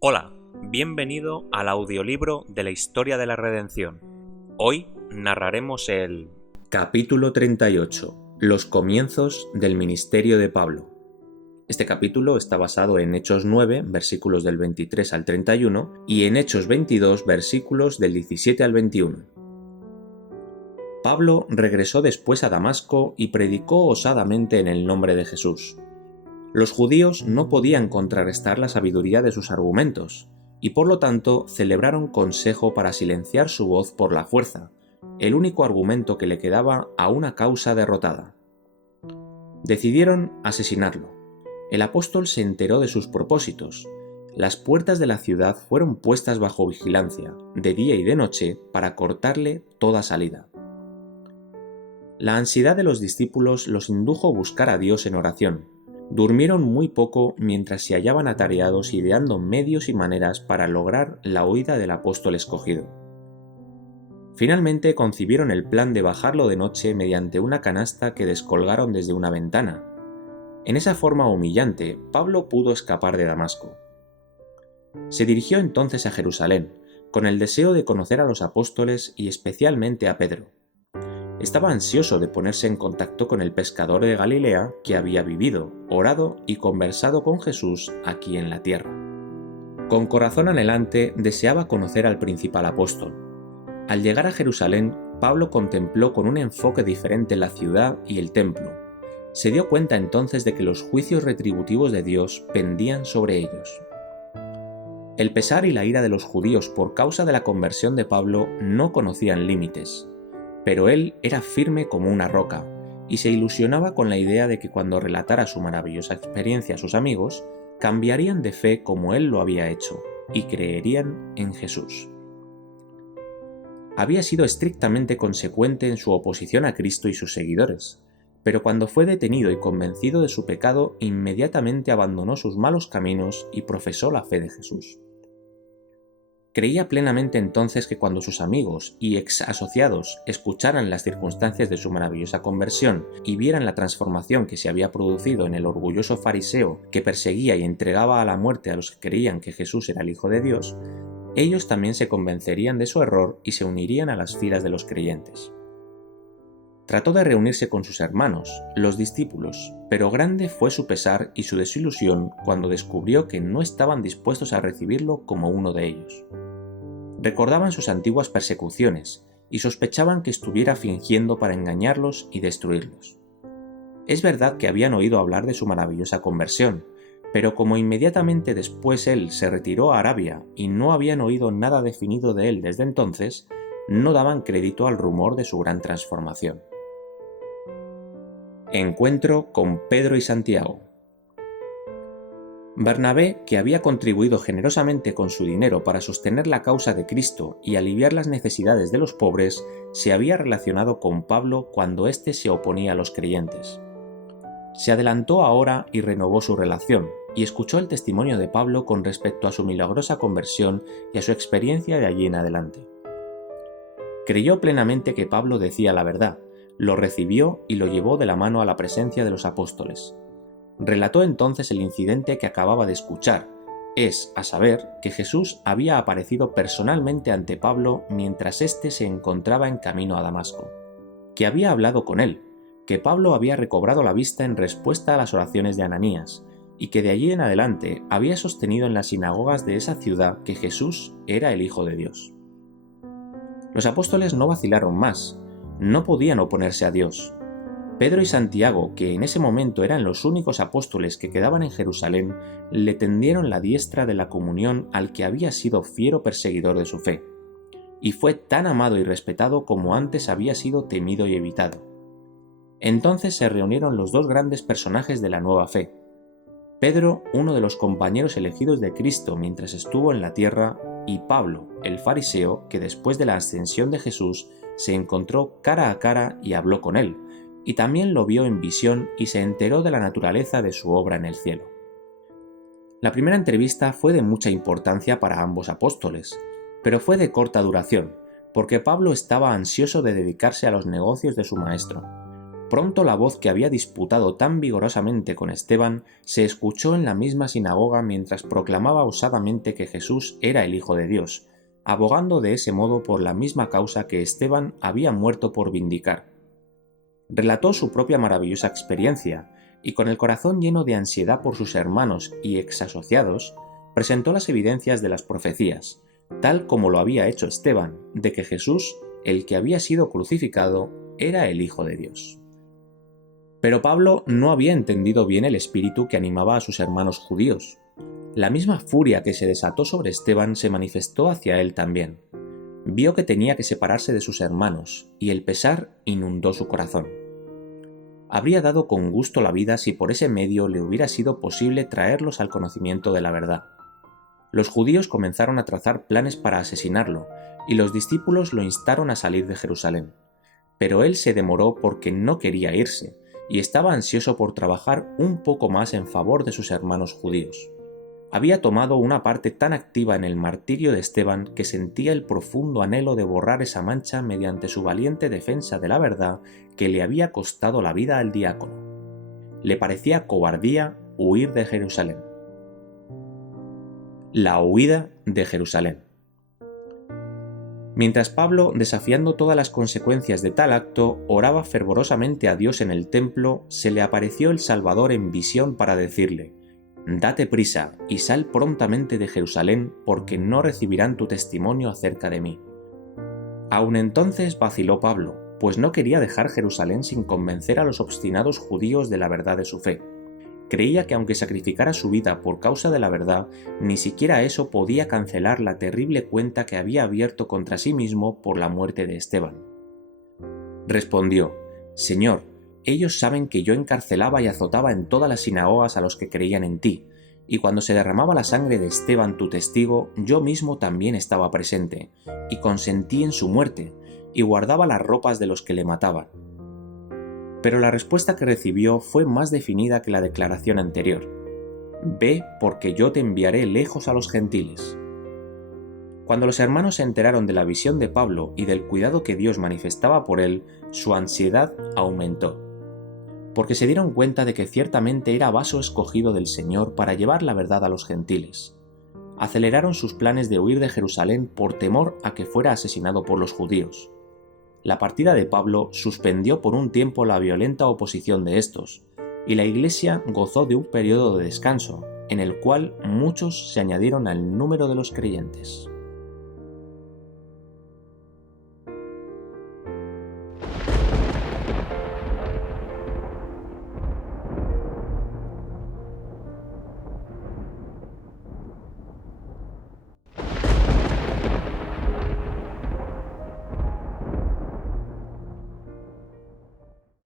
Hola, bienvenido al audiolibro de la historia de la redención. Hoy narraremos el capítulo 38, los comienzos del ministerio de Pablo. Este capítulo está basado en Hechos 9, versículos del 23 al 31, y en Hechos 22, versículos del 17 al 21. Pablo regresó después a Damasco y predicó osadamente en el nombre de Jesús. Los judíos no podían contrarrestar la sabiduría de sus argumentos, y por lo tanto celebraron consejo para silenciar su voz por la fuerza, el único argumento que le quedaba a una causa derrotada. Decidieron asesinarlo. El apóstol se enteró de sus propósitos. Las puertas de la ciudad fueron puestas bajo vigilancia, de día y de noche, para cortarle toda salida. La ansiedad de los discípulos los indujo a buscar a Dios en oración. Durmieron muy poco mientras se hallaban atareados ideando medios y maneras para lograr la huida del apóstol escogido. Finalmente concibieron el plan de bajarlo de noche mediante una canasta que descolgaron desde una ventana. En esa forma humillante, Pablo pudo escapar de Damasco. Se dirigió entonces a Jerusalén, con el deseo de conocer a los apóstoles y especialmente a Pedro. Estaba ansioso de ponerse en contacto con el pescador de Galilea que había vivido, orado y conversado con Jesús aquí en la tierra. Con corazón anhelante deseaba conocer al principal apóstol. Al llegar a Jerusalén, Pablo contempló con un enfoque diferente la ciudad y el templo. Se dio cuenta entonces de que los juicios retributivos de Dios pendían sobre ellos. El pesar y la ira de los judíos por causa de la conversión de Pablo no conocían límites. Pero él era firme como una roca, y se ilusionaba con la idea de que cuando relatara su maravillosa experiencia a sus amigos, cambiarían de fe como él lo había hecho, y creerían en Jesús. Había sido estrictamente consecuente en su oposición a Cristo y sus seguidores, pero cuando fue detenido y convencido de su pecado, inmediatamente abandonó sus malos caminos y profesó la fe de Jesús. Creía plenamente entonces que cuando sus amigos y ex asociados escucharan las circunstancias de su maravillosa conversión y vieran la transformación que se había producido en el orgulloso fariseo que perseguía y entregaba a la muerte a los que creían que Jesús era el Hijo de Dios, ellos también se convencerían de su error y se unirían a las filas de los creyentes. Trató de reunirse con sus hermanos, los discípulos, pero grande fue su pesar y su desilusión cuando descubrió que no estaban dispuestos a recibirlo como uno de ellos. Recordaban sus antiguas persecuciones y sospechaban que estuviera fingiendo para engañarlos y destruirlos. Es verdad que habían oído hablar de su maravillosa conversión, pero como inmediatamente después él se retiró a Arabia y no habían oído nada definido de él desde entonces, no daban crédito al rumor de su gran transformación. Encuentro con Pedro y Santiago. Bernabé, que había contribuido generosamente con su dinero para sostener la causa de Cristo y aliviar las necesidades de los pobres, se había relacionado con Pablo cuando éste se oponía a los creyentes. Se adelantó ahora y renovó su relación, y escuchó el testimonio de Pablo con respecto a su milagrosa conversión y a su experiencia de allí en adelante. Creyó plenamente que Pablo decía la verdad, lo recibió y lo llevó de la mano a la presencia de los apóstoles. Relató entonces el incidente que acababa de escuchar, a saber, que Jesús había aparecido personalmente ante Pablo mientras éste se encontraba en camino a Damasco, que había hablado con él, que Pablo había recobrado la vista en respuesta a las oraciones de Ananías, y que de allí en adelante había sostenido en las sinagogas de esa ciudad que Jesús era el Hijo de Dios. Los apóstoles no vacilaron más, no podían oponerse a Dios. Pedro y Santiago, que en ese momento eran los únicos apóstoles que quedaban en Jerusalén, le tendieron la diestra de la comunión al que había sido fiero perseguidor de su fe, y fue tan amado y respetado como antes había sido temido y evitado. Entonces se reunieron los dos grandes personajes de la nueva fe. Pedro, uno de los compañeros elegidos de Cristo mientras estuvo en la tierra, y Pablo, el fariseo, que después de la ascensión de Jesús se encontró cara a cara y habló con él, y también lo vio en visión y se enteró de la naturaleza de su obra en el cielo. La primera entrevista fue de mucha importancia para ambos apóstoles, pero fue de corta duración, porque Pablo estaba ansioso de dedicarse a los negocios de su maestro. Pronto la voz que había disputado tan vigorosamente con Esteban se escuchó en la misma sinagoga mientras proclamaba osadamente que Jesús era el Hijo de Dios, abogando de ese modo por la misma causa que Esteban había muerto por vindicar. Relató su propia maravillosa experiencia, y con el corazón lleno de ansiedad por sus hermanos y exasociados, presentó las evidencias de las profecías, tal como lo había hecho Esteban, de que Jesús, el que había sido crucificado, era el Hijo de Dios. Pero Pablo no había entendido bien el espíritu que animaba a sus hermanos judíos. La misma furia que se desató sobre Esteban se manifestó hacia él también. Vio que tenía que separarse de sus hermanos, y el pesar inundó su corazón. Habría dado con gusto la vida si por ese medio le hubiera sido posible traerlos al conocimiento de la verdad. Los judíos comenzaron a trazar planes para asesinarlo, y los discípulos lo instaron a salir de Jerusalén. Pero él se demoró porque no quería irse, y estaba ansioso por trabajar un poco más en favor de sus hermanos judíos. Había tomado una parte tan activa en el martirio de Esteban que sentía el profundo anhelo de borrar esa mancha mediante su valiente defensa de la verdad que le había costado la vida al diácono. Le parecía cobardía huir de Jerusalén. La huida de Jerusalén. Mientras Pablo, desafiando todas las consecuencias de tal acto, oraba fervorosamente a Dios en el templo, se le apareció el Salvador en visión para decirle: «Date prisa y sal prontamente de Jerusalén, porque no recibirán tu testimonio acerca de mí». Aun entonces vaciló Pablo, pues no quería dejar Jerusalén sin convencer a los obstinados judíos de la verdad de su fe. Creía que aunque sacrificara su vida por causa de la verdad, ni siquiera eso podía cancelar la terrible cuenta que había abierto contra sí mismo por la muerte de Esteban. Respondió: «Señor, ellos saben que yo encarcelaba y azotaba en todas las sinagogas a los que creían en ti, y cuando se derramaba la sangre de Esteban tu testigo, yo mismo también estaba presente, y consentí en su muerte, y guardaba las ropas de los que le mataban». Pero la respuesta que recibió fue más definida que la declaración anterior: «Ve, porque yo te enviaré lejos a los gentiles». Cuando los hermanos se enteraron de la visión de Pablo y del cuidado que Dios manifestaba por él, su ansiedad aumentó, porque se dieron cuenta de que ciertamente era vaso escogido del Señor para llevar la verdad a los gentiles. Aceleraron sus planes de huir de Jerusalén por temor a que fuera asesinado por los judíos. La partida de Pablo suspendió por un tiempo la violenta oposición de estos, y la Iglesia gozó de un periodo de descanso, en el cual muchos se añadieron al número de los creyentes.